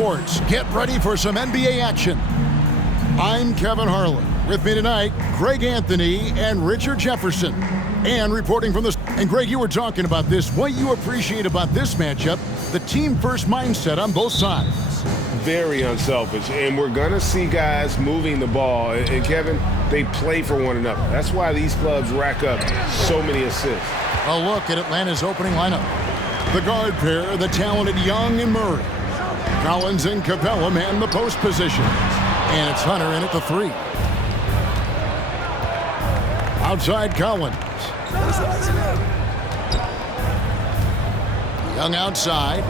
sports. Get ready for some NBA action. I'm Kevin Harlan. With me tonight, Greg Anthony and Richard Jefferson. And reporting from and Greg, you were talking about this. What you appreciate about this matchup, the team-first mindset on both sides. Very unselfish, and we're going to see guys moving the ball. And Kevin, they play for one another. That's why these clubs rack up so many assists. A look at Atlanta's opening lineup. The guard pair, the talented Young and Murray. Collins and Capella man the post positions. And it's Hunter in at the 3. Outside Collins. Young outside.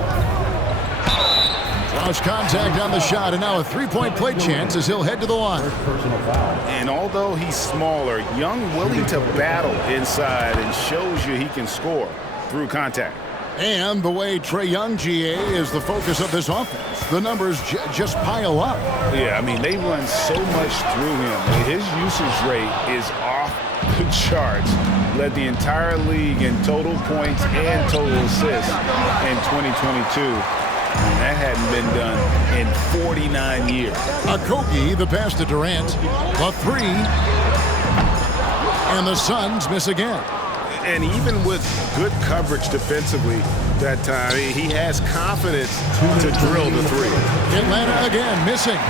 Draws contact on the shot, and now a three-point play chance as he'll head to the line. And although he's smaller, Young willing to battle inside and shows you he can score through contact. And the way Trae Young, GA, is the focus of this offense. The numbers just pile up. Yeah, I mean, they run so much through him. His usage rate is off the charts. Led the entire league in total points and total assists in 2022. That hadn't been done in 49 years. Okogie, the pass to Durant. The 3. And the Suns miss again. And even with good coverage defensively that time, he has confidence to drill the 3. Atlanta again missing.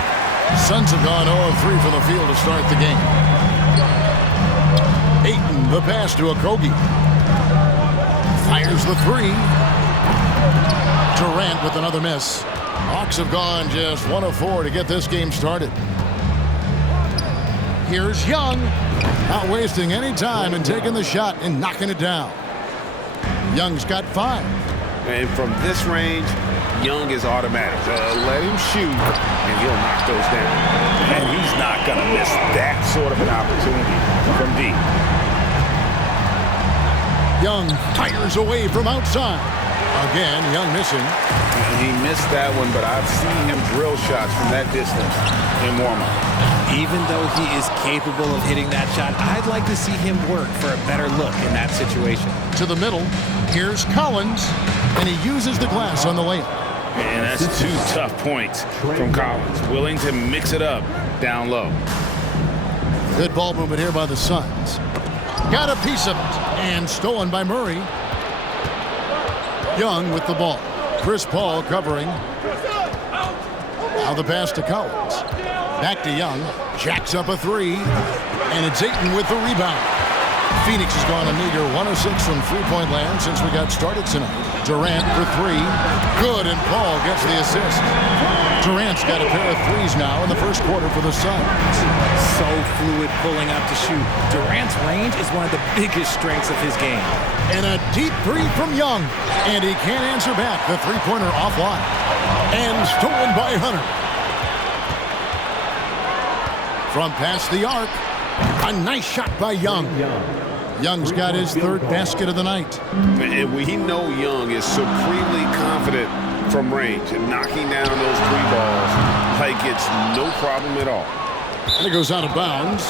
Suns have gone 0 of 3 from the field to start the game. Ayton, the pass to Okogie. Fires the 3. Durant with another miss. Hawks have gone just 1 of 4 to get this game started. Here's Young, not wasting any time and taking the shot and knocking it down. Young's got 5. And from this range, Young is automatic. Let him shoot, and he'll knock those down. And he's not going to miss that sort of an opportunity from deep. Young fires away from outside. Again, Young missing. He missed that one, but I've seen him drill shots from that distance in warm-up. Even though he is capable of hitting that shot, I'd like to see him work for a better look in that situation. To the middle, here's Collins, and he uses the glass on the layup. And that's 2 tough points from Collins, willing to mix it up down low. Good ball movement here by the Suns. Got a piece of it, and stolen by Murray. Young with the ball. Chris Paul covering. Now the pass to Collins. Back to Young. Jacks up a 3. And it's Ayton with the rebound. Phoenix has gone a meager 1 of 6 from three-point land since we got started tonight. Durant for 3. Good, and Paul gets the assist. Durant's got a pair of 3s now in the first quarter for the Suns. So fluid pulling up to shoot. Durant's range is one of the biggest strengths of his game. And a deep 3 from Young. And he can't answer back. The three-pointer offline. And stolen by Hunter. From past the arc. A nice shot by Young. Young's got his 3rd basket of the night. And we know Young is supremely confident from range and knocking down those 3 balls like it's no problem at all. And it goes out of bounds.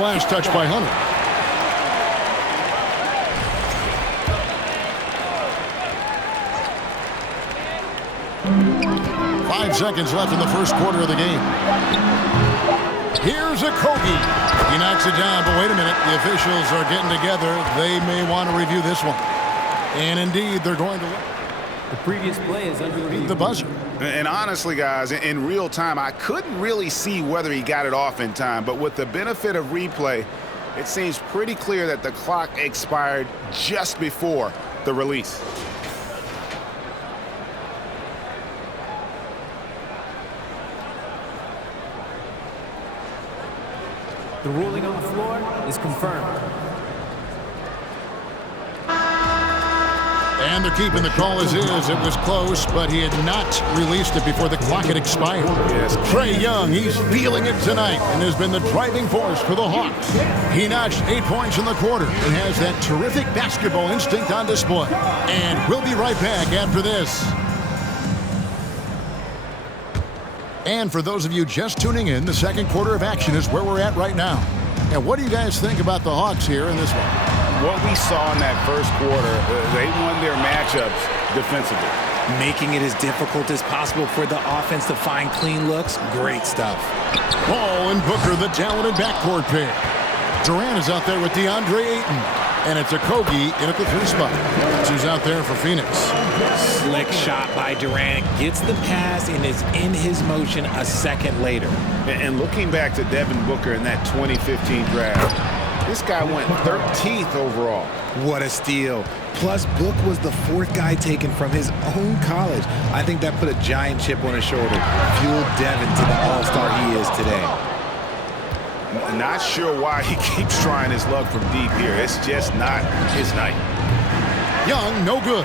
Last touch by Hunter. Five seconds left in the first quarter of the game. Here's Okogie. He knocks it down, but wait a minute. The officials are getting together. They may want to review this one. And indeed, they're going to look. The previous play is under review. The buzzer. And honestly, guys, in real time, I couldn't really see whether he got it off in time. But with the benefit of replay, it seems pretty clear that the clock expired just before the release. The ruling on the floor is confirmed. And they're keeping the call as is. It was close, but he had not released it before the clock had expired. Yes. Trae Young, he's feeling it tonight and has been the driving force for the Hawks. He notched 8 points in the quarter and has that terrific basketball instinct on display. And we'll be right back after this. And for those of you just tuning in, the second quarter of action is where we're at right now. And what do you guys think about the Hawks here in this one? What we saw in that first quarter, they won their matchups defensively. making it as difficult as possible for the offense to find clean looks. Great stuff. Ball and Booker, the talented backcourt pair. Durant is out there with DeAndre Ayton. And it's a Kogi in at the 3 spot. That's who's out there for Phoenix. Slick shot by Durant. Gets the pass and is in his motion a second later. And looking back to Devin Booker in that 2015 draft, this guy went 13th overall. What a steal. Plus, Book was the 4th guy taken from his own college. I think that put a giant chip on his shoulder. Fueled Devin to the all-star he is today. Not sure why he keeps trying his luck from deep here. It's just not his night. Young, no good.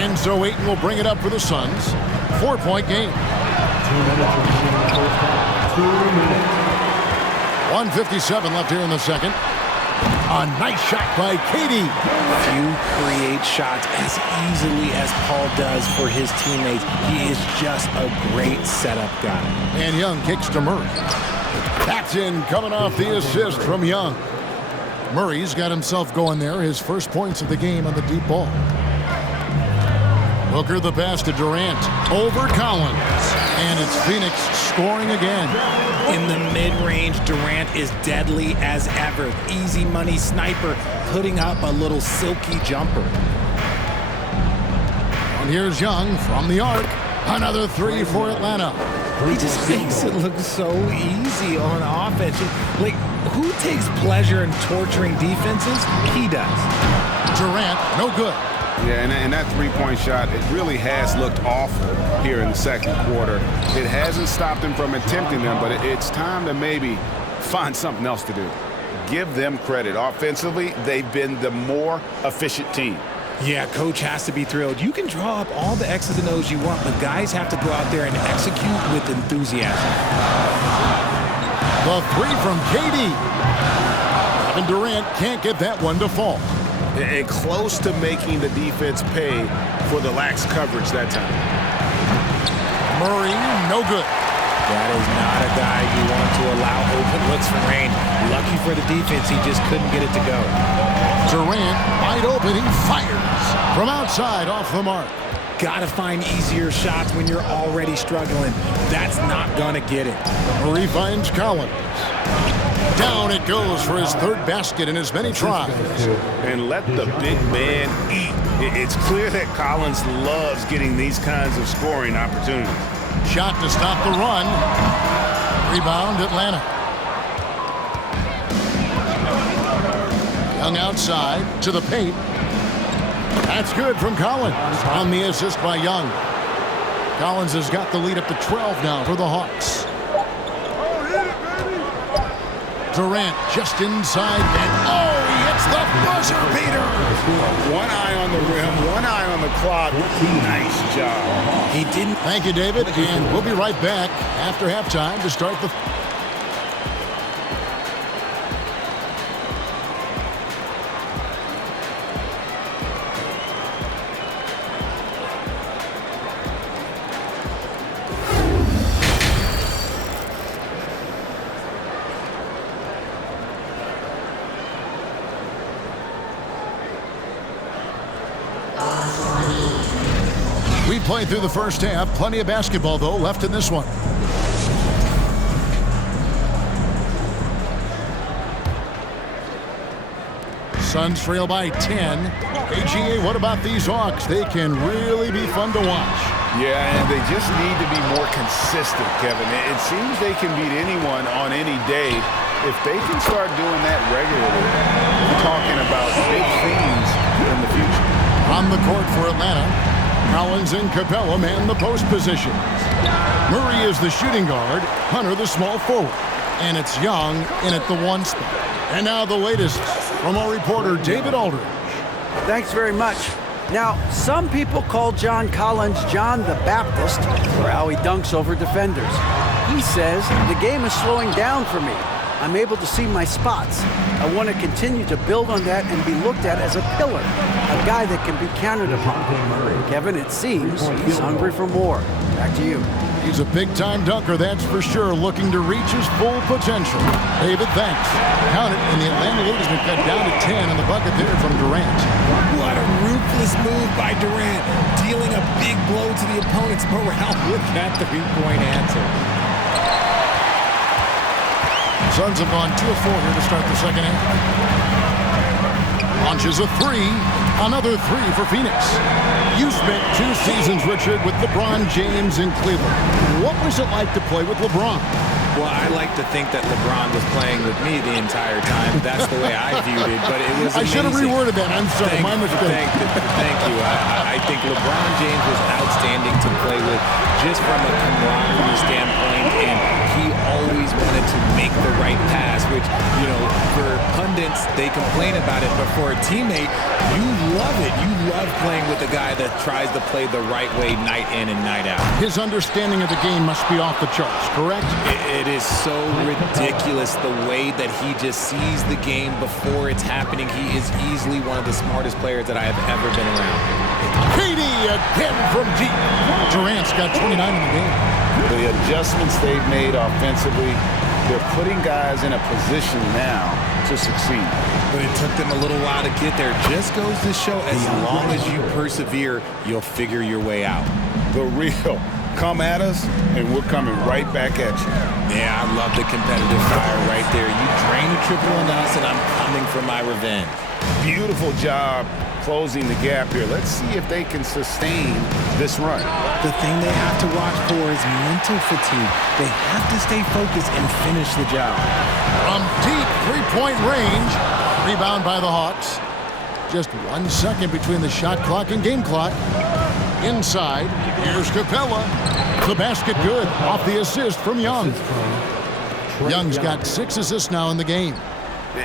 And so Ayton will bring it up for the Suns. 4-point game. 1:57 left here in the second. A nice shot by KD. Few create shots as easily as Paul does for his teammates. He is just a great setup guy. And Young kicks to Murray. That's in, coming off the assist from Young. Murray's got himself going there. His first points of the game on the deep ball. Booker the pass to Durant. Over Collins. And it's Phoenix scoring again. In the mid-range, Durant is deadly as ever. Easy money sniper, putting up a little silky jumper. And here's Young from the arc. Another 3 for Atlanta. He just makes it look so easy on offense. Like, who takes pleasure in torturing defenses? He does. Durant, no good. Yeah, and that 3-point shot, it really has looked awful here in the second quarter. It hasn't stopped him from attempting them, but it's time to maybe find something else to do. Give them credit. Offensively, they've been the more efficient team. Yeah, coach has to be thrilled. You can draw up all the X's and O's you want, but guys have to go out there and execute with enthusiasm. The 3 from KD. And Durant can't get that one to fall. And close to making the defense pay for the lax coverage that time. Murray, no good. That is not a guy you want to allow open looks from range. Lucky for the defense, he just couldn't get it to go. Durant, wide open, he fires from outside off the mark. Gotta find easier shots when you're already struggling. That's not gonna get it. Murray finds Collins. Down it goes for his 3rd basket in as many tries. And let the big man eat. It's clear that Collins loves getting these kinds of scoring opportunities. Shot to stop the run. Rebound, Atlanta. Young outside to the paint. That's good from Collins on the assist by Young. Collins has got the lead up to 12 now for the Hawks. Durant just inside, and oh, he hits the buzzer beater. One eye on the rim, one eye on the clock. Nice job. He didn't. Thank you, David, and we'll be right back after halftime to start the... We played through the first half. Plenty of basketball, though, left in this one. Suns trail by 10. AGA, what about these Hawks? They can really be fun to watch. Yeah, and they just need to be more consistent, Kevin. It seems they can beat anyone on any day. If they can start doing that regularly, we're talking about big things in the future. On the court for Atlanta, Collins and Capella man the post position. Murray is the shooting guard, Hunter the small forward. And it's Young in at the 1 spot. And now the latest from our reporter, David Aldridge. Thanks very much. Now, some people call John Collins John the Baptist for how he dunks over defenders. He says, the game is slowing down for me. I'm able to see my spots. I want to continue to build on that and be looked at as a pillar, a guy that can be counted upon. Kevin, it seems he's hungry for more. Back to you. He's a big-time dunker, that's for sure, looking to reach his full potential. David, thanks. Count it, and the Atlanta Leaders have cut down to 10 in the bucket there from Durant. What a ruthless move by Durant, dealing a big blow to the opponent's morale with that three-point answer. Suns have gone 2 of 4 here to start the second half. Launches a three. Another three for Phoenix. You spent 2 seasons, Richard, with LeBron James in Cleveland. What was it like to play with LeBron? Well, I like to think that LeBron was playing with me the entire time. That's the way I viewed it, but it was amazing. I should have reworded that. I'm sorry. My mistake. Thank you. I think LeBron James was outstanding to play with just from a camaraderie standpoint, and he always wanted to make the right pass, which, you know, for pundits, they complain about it, but for a teammate, you love it. You love playing with a guy that tries to play the right way night in and night out. His understanding of the game must be off the charts, correct? It is so ridiculous the way that he just sees the game before it's happening. He is easily one of the smartest players that I have ever been around. KD again from deep. Durant's got 29 in the game. The adjustments they've made offensively, they're putting guys in a position now to succeed. But it took them a little while to get there. Just goes to show, as long as you persevere, you'll figure your way out. The real. Come at us, and we're coming right back at you. Yeah, I love the competitive fire right there. You drain a triple on us, and I'm coming for my revenge. Beautiful job closing the gap here. Let's see if they can sustain this run. The thing they have to watch for is mental fatigue. They have to stay focused and finish the job. From deep three-point range, rebound by the Hawks. Just 1 second between the shot clock and game clock. Inside, here's Capella. The basket good off the assist from Young. Young's got 6 assists now in the game.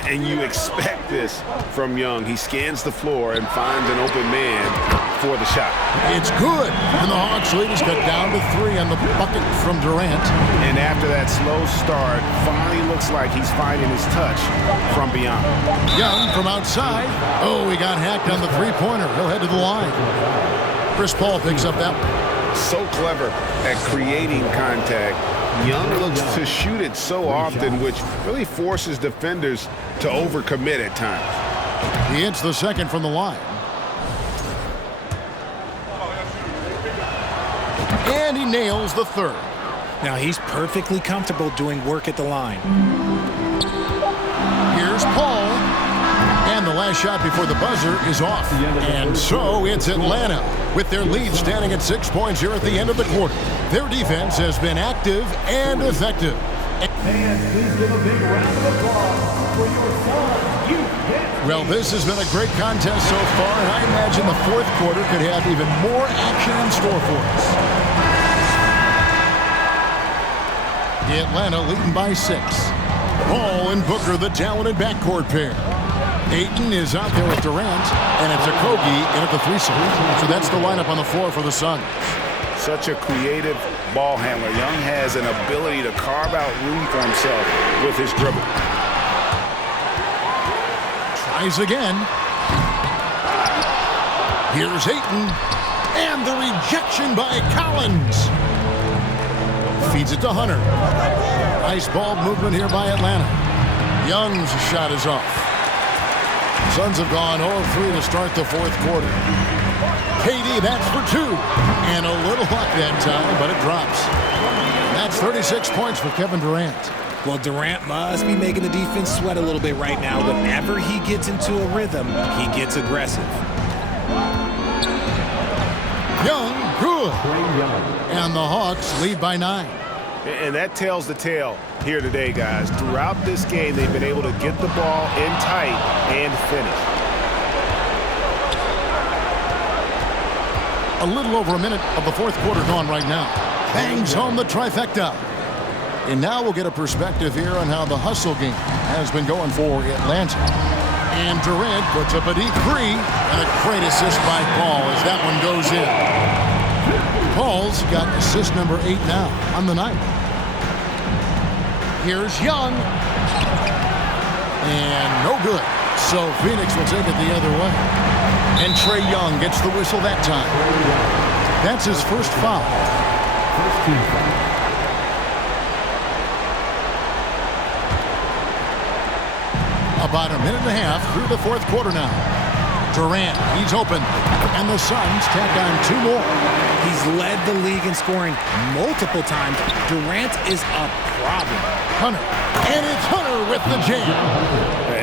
And you expect this from Young. He scans the floor and finds an open man for the shot. It's good. And the Hawks lead is cut down to 3 on the bucket from Durant. And after that slow start, finally looks like he's finding his touch from beyond. Young from outside. Oh, he got hacked on the three-pointer. He'll head to the line. Chris Paul picks up that one. So clever at creating contact. Young looks to shoot it so often, which really forces defenders to overcommit at times. He hits the second from the line. And he nails the third. Now he's perfectly comfortable doing work at the line. Here's Paul. And the last shot before the buzzer is off. And so it's Atlanta with their lead standing at 6 points here at the end of the quarter. Their defense has been active and effective. And please give a big round of applause for your son. Well, this has been a great contest so far, and I imagine the fourth quarter could have even more action in store for us. Atlanta leading by 6. Paul and Booker, the talented backcourt pair. Ayton is out there with Durant, and it's Okogie in at the 3 spot. So that's the lineup on the floor for the Suns. Such a creative ball handler. Young has an ability to carve out room for himself with his dribble. Tries again. Here's Ayton, and the rejection by Collins. Feeds it to Hunter. Nice ball movement here by Atlanta. Young's shot is off. Suns have gone 0-3 to start the fourth quarter. KD, that's for 2. And a little luck that time, but it drops. That's 36 points for Kevin Durant. Well, Durant must be making the defense sweat a little bit right now. Whenever he gets into a rhythm, he gets aggressive. Young, good. And the Hawks lead by 9. And that tells the tale here today, guys. Throughout this game, they've been able to get the ball in tight and finish. A little over a minute of the fourth quarter gone right now. Bangs home the trifecta. And now we'll get a perspective here on how the hustle game has been going for Atlanta. And Durant puts up a deep 3, and a great assist by Paul as that one goes in. Paul's got assist number 8 now on the night. Here's Young. And no good. So Phoenix will take it the other way. And Trae Young gets the whistle that time. That's his first foul. First team foul. About a minute and a half through the fourth quarter now. Durant, he's open. And the Suns tack on 2 more. He's led the league in scoring multiple times. Durant is a problem. Hunter. And it's Hunter with the jam.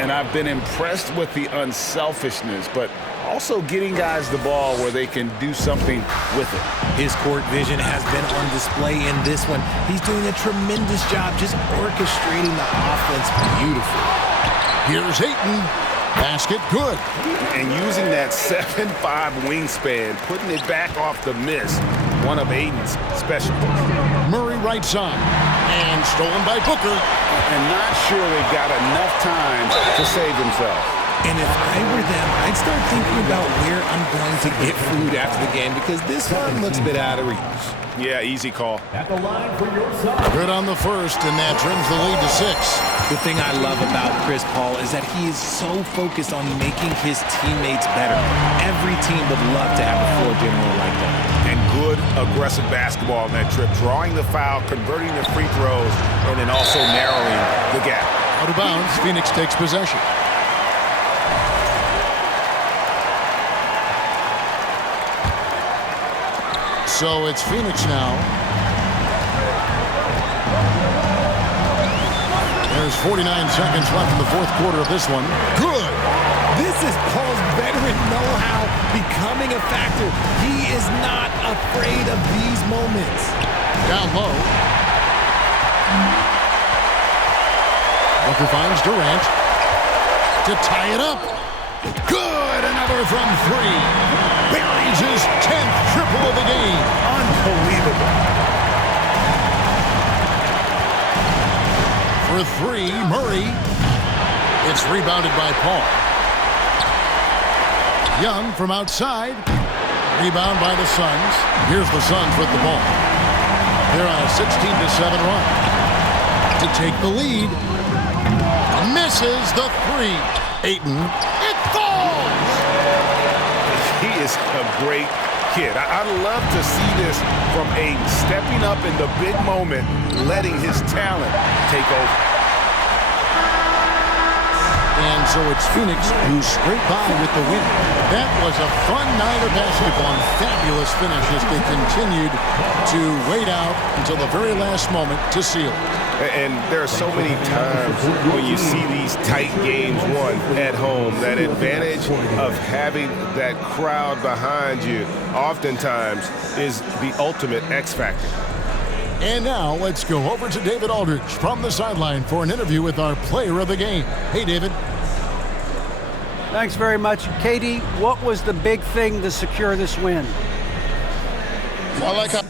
And I've been impressed with the unselfishness, but also getting guys the ball where they can do something with it. His court vision has been on display in this one. He's doing a tremendous job just orchestrating the offense beautifully. Here's Ayton. Basket good. And using that 7'5" wingspan, putting it back off the miss, one of Ayton's specialties. Murray right side. And stolen by Booker. And not sure they've got enough time to save themselves. And if I were them, I'd start thinking about where I'm going to get food after the game because this one looks a bit out of reach. Yeah, easy call. At the line for your side. Good on the first, and that trims the lead to 6. The thing I love about Chris Paul is that he is so focused on making his teammates better. Every team would love to have a floor general like that. And good aggressive basketball on that trip, drawing the foul, converting the free throws, and then also narrowing the gap. Out of bounds, Phoenix takes possession. So it's Phoenix now. There's 49 seconds left in the 4th quarter of this one. Good. This is Paul's veteran know-how becoming a factor. He is not afraid of these moments. Down low. Booker finds Durant to tie it up. Good. Another from 3. Buries his 10th triple of the game. Unbelievable. For 3, Murray. It's rebounded by Paul. Young from outside. Rebound by the Suns. Here's the Suns with the ball. They're on a 16-7 run. To take the lead. Misses the 3. Ayton. It falls! He is a great kid. I love to see this from Ayton, stepping up in the big moment, letting his talent take over. And so it's Phoenix who scraped by with the win. That was a fun night of basketball and fabulous finish as they continued to wait out until the very last moment to seal it. And there are so many times when you see these tight games won at home, that advantage of having that crowd behind you oftentimes is the ultimate X factor. And now let's go over to David Aldridge from the sideline for an interview with our player of the game. Hey, David. Thanks very much. Katie, what was the big thing to secure this win? I like how